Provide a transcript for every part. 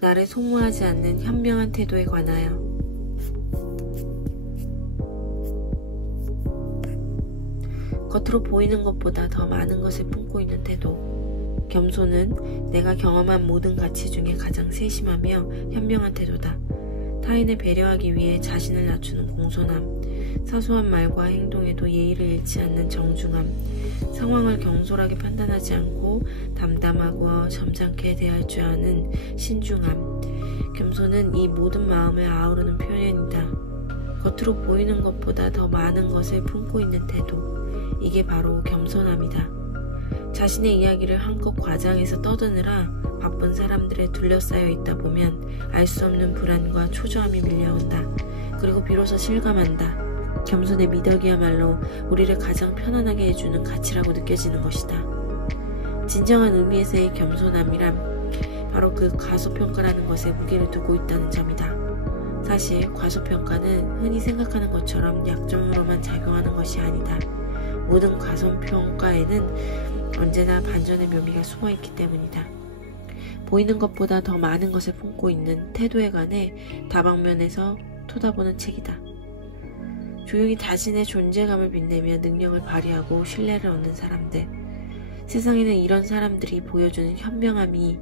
나를 소모하지 않는 현명한 태도에 관하여. 겉으로 보이는 것보다 더 많은 것을 품고 있는 태도. 겸손은 내가 경험한 모든 가치 중에 가장 세심하며 현명한 태도다. 타인을 배려하기 위해 자신을 낮추는 공손함, 사소한 말과 행동에도 예의를 잃지 않는 정중함, 상황을 경솔하게 판단하지 않고 담담하고 점잖게 대할 줄 아는 신중함. 겸손은 이 모든 마음을 아우르는 표현이다. 겉으로 보이는 것보다 더 많은 것을 품고 있는 태도. 이게 바로 겸손함이다. 자신의 이야기를 한껏 과장해서 떠드느라 바쁜 사람들에 둘러싸여 있다 보면 알 수 없는 불안과 초조함이 밀려온다. 그리고 비로소 실감한다. 겸손의 미덕이야말로 우리를 가장 편안하게 해주는 가치라고 느껴지는 것이다. 진정한 의미에서의 겸손함이란 바로 그 과소평가라는 것에 무게를 두고 있다는 점이다. 사실 과소평가는 흔히 생각하는 것처럼 약점으로만 작용하는 것이 아니다. 모든 과소평가에는 언제나 반전의 묘미가 숨어있기 때문이다. 보이는 것보다 더 많은 것을 품고 있는 태도에 관해 다방면에서 토다보는 책이다. 조용히 자신의 존재감을 빛내며 능력을 발휘하고 신뢰를 얻는 사람들. 세상에는 이런 사람들이 보여주는 현명함이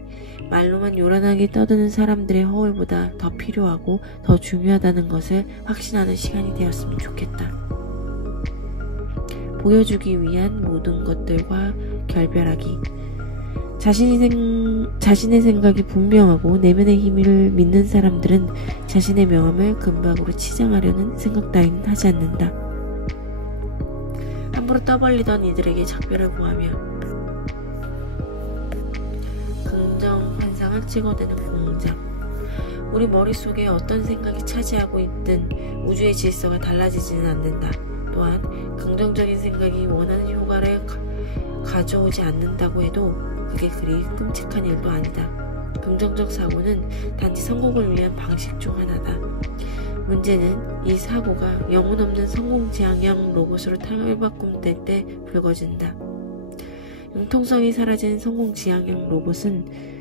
말로만 요란하게 떠드는 사람들의 허울보다 더 필요하고 더 중요하다는 것을 확신하는 시간이 되었으면 좋겠다. 보여주기 위한 모든 것들과 결별하기. 자신의 생각이 분명하고 내면의 힘을 믿는 사람들은 자신의 명함을 금박으로 치장하려는 생각 따위는 하지 않는다. 함부로 떠벌리던 이들에게 작별을 구하며 긍정 환상을 찍어대는 공장. 우리 머릿속에 어떤 생각이 차지하고 있든 우주의 질서가 달라지지는 않는다. 또한 긍정적인 생각이 원하는 효과를 가져오지 않는다고 해도 그게 그리 끔찍한 일도 아니다. 긍정적 사고는 단지 성공을 위한 방식 중 하나다. 문제는 이 사고가 영혼 없는 성공 지향형 로봇으로 탈바꿈될 때 불거진다. 융통성이 사라진 성공 지향형 로봇은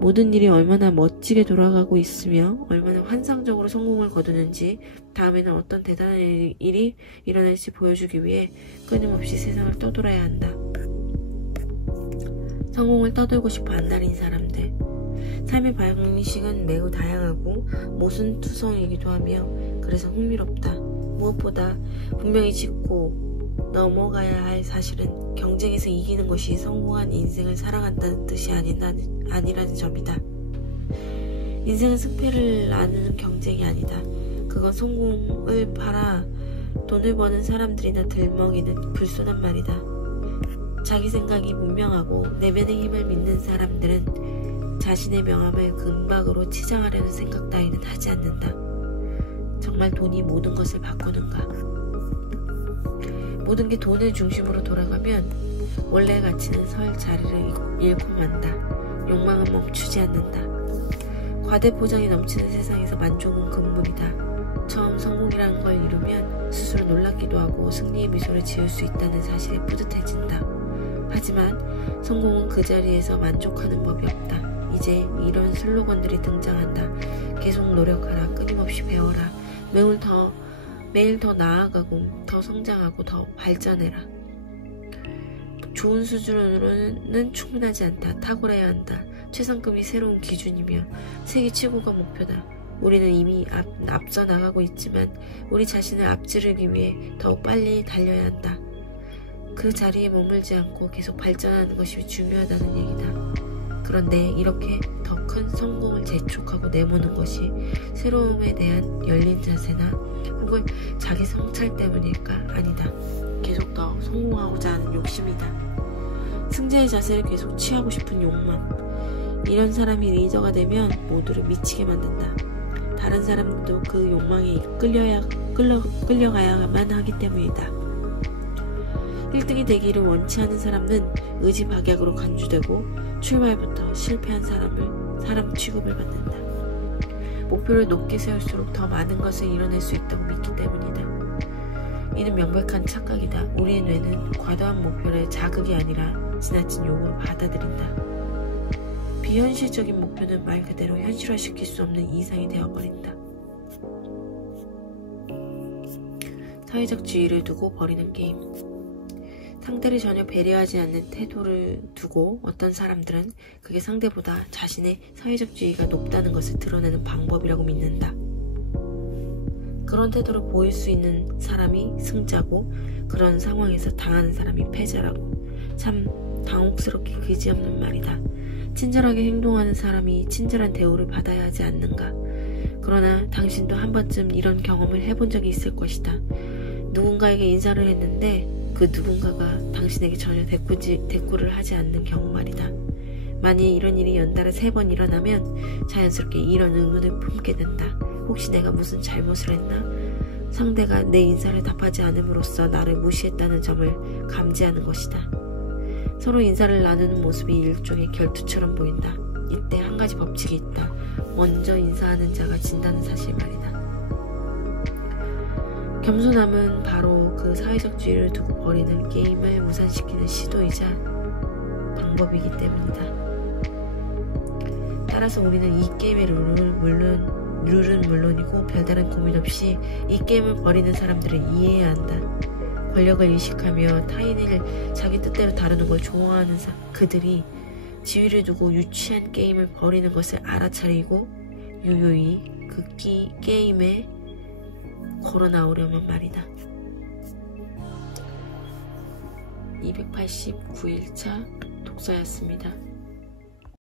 모든 일이 얼마나 멋지게 돌아가고 있으며 얼마나 환상적으로 성공을 거두는지, 다음에는 어떤 대단한 일이 일어날지 보여주기 위해 끊임없이 세상을 떠돌아야 한다. 성공을 떠들고 싶어 안달인 사람들. 삶의 방식은 매우 다양하고 모순투성이기도 하며 그래서 흥미롭다. 무엇보다 분명히 짚고 넘어가야 할 사실은 경쟁에서 이기는 것이 성공한 인생을 살아간다는 뜻이 아니라는 점이다. 인생은 승패를 나누는 경쟁이 아니다. 그건 성공을 팔아 돈을 버는 사람들이나 들먹이는 불손한 말이다. 자기 생각이 분명하고 내면의 힘을 믿는 사람들은 자신의 명함을 금박으로 치장하려는 생각 따위는 하지 않는다. 정말 돈이 모든 것을 바꾸는가? 모든 게 돈을 중심으로 돌아가면 원래의 가치는 설 자리를 잃고 만다. 욕망은 멈추지 않는다. 과대포장이 넘치는 세상에서 만족은 금물이다. 처음 성공이라는 걸 이루면 스스로 놀랍기도 하고 승리의 미소를 지을 수 있다는 사실에 뿌듯해진다. 하지만 성공은 그 자리에서 만족하는 법이 없다. 이제 이런 슬로건들이 등장한다. 계속 노력하라. 끊임없이 배워라. 매일 더 나아가고 더 성장하고 더 발전해라. 좋은 수준으로는 충분하지 않다. 탁월해야 한다. 최상급이 새로운 기준이며 세계 최고가 목표다. 우리는 이미 앞서 나가고 있지만 우리 자신을 앞지르기 위해 더욱 빨리 달려야 한다. 그 자리에 머물지 않고 계속 발전하는 것이 중요하다는 얘기다. 그런데 이렇게 더 큰 성공을 재촉하고 내모는 것이 새로움에 대한 열린 자세나 혹은 자기 성찰 때문일까? 아니다. 계속 더 성공하고자 하는 욕심이다. 승자의 자세를 계속 취하고 싶은 욕망. 이런 사람이 리더가 되면 모두를 미치게 만든다. 다른 사람들도 그 욕망에 끌려가야만 하기 때문이다. 1등이 되기를 원치 않는 사람은 의지박약으로 간주되고 출발부터 실패한 사람 취급을 받는다. 목표를 높게 세울수록 더 많은 것을 이뤄낼 수 있다고 믿기 때문이다. 이는 명백한 착각이다. 우리의 뇌는 과도한 목표를 자극이 아니라 지나친 욕으로 받아들인다. 비현실적인 목표는 말 그대로 현실화시킬 수 없는 이상이 되어버린다. 사회적 지위를 두고 벌이는 게임. 상대를 전혀 배려하지 않는 태도를 두고 어떤 사람들은 그게 상대보다 자신의 사회적 지위가 높다는 것을 드러내는 방법이라고 믿는다. 그런 태도를 보일 수 있는 사람이 승자고 그런 상황에서 당하는 사람이 패자라고. 참 당혹스럽게 그지없는 말이다. 친절하게 행동하는 사람이 친절한 대우를 받아야 하지 않는가. 그러나 당신도 한 번쯤 이런 경험을 해본 적이 있을 것이다. 누군가에게 인사를 했는데 그 누군가가 당신에게 전혀 대꾸를 하지 않는 경우 말이다. 만일 이런 일이 연달아 3번 일어나면 자연스럽게 이런 의문을 품게 된다. 혹시 내가 무슨 잘못을 했나? 상대가 내 인사를 답하지 않음으로써 나를 무시했다는 점을 감지하는 것이다. 서로 인사를 나누는 모습이 일종의 결투처럼 보인다. 이때 한 가지 법칙이 있다. 먼저 인사하는 자가 진다는 사실 말이다. 겸손함은 바로 그 사회적 지위를 두고 벌이는 게임을 무산시키는 시도이자 방법이기 때문이다. 따라서 우리는 이 게임의 룰은 물론이고 별다른 고민 없이 이 게임을 벌이는 사람들을 이해해야 한다. 권력을 의식하며 타인을 자기 뜻대로 다루는 걸 좋아하는 그들이 지위를 두고 유치한 게임을 벌이는 것을 알아차리고 유유히 그 게임에 걸어 나오려면 말이다. 289일차 독서였습니다.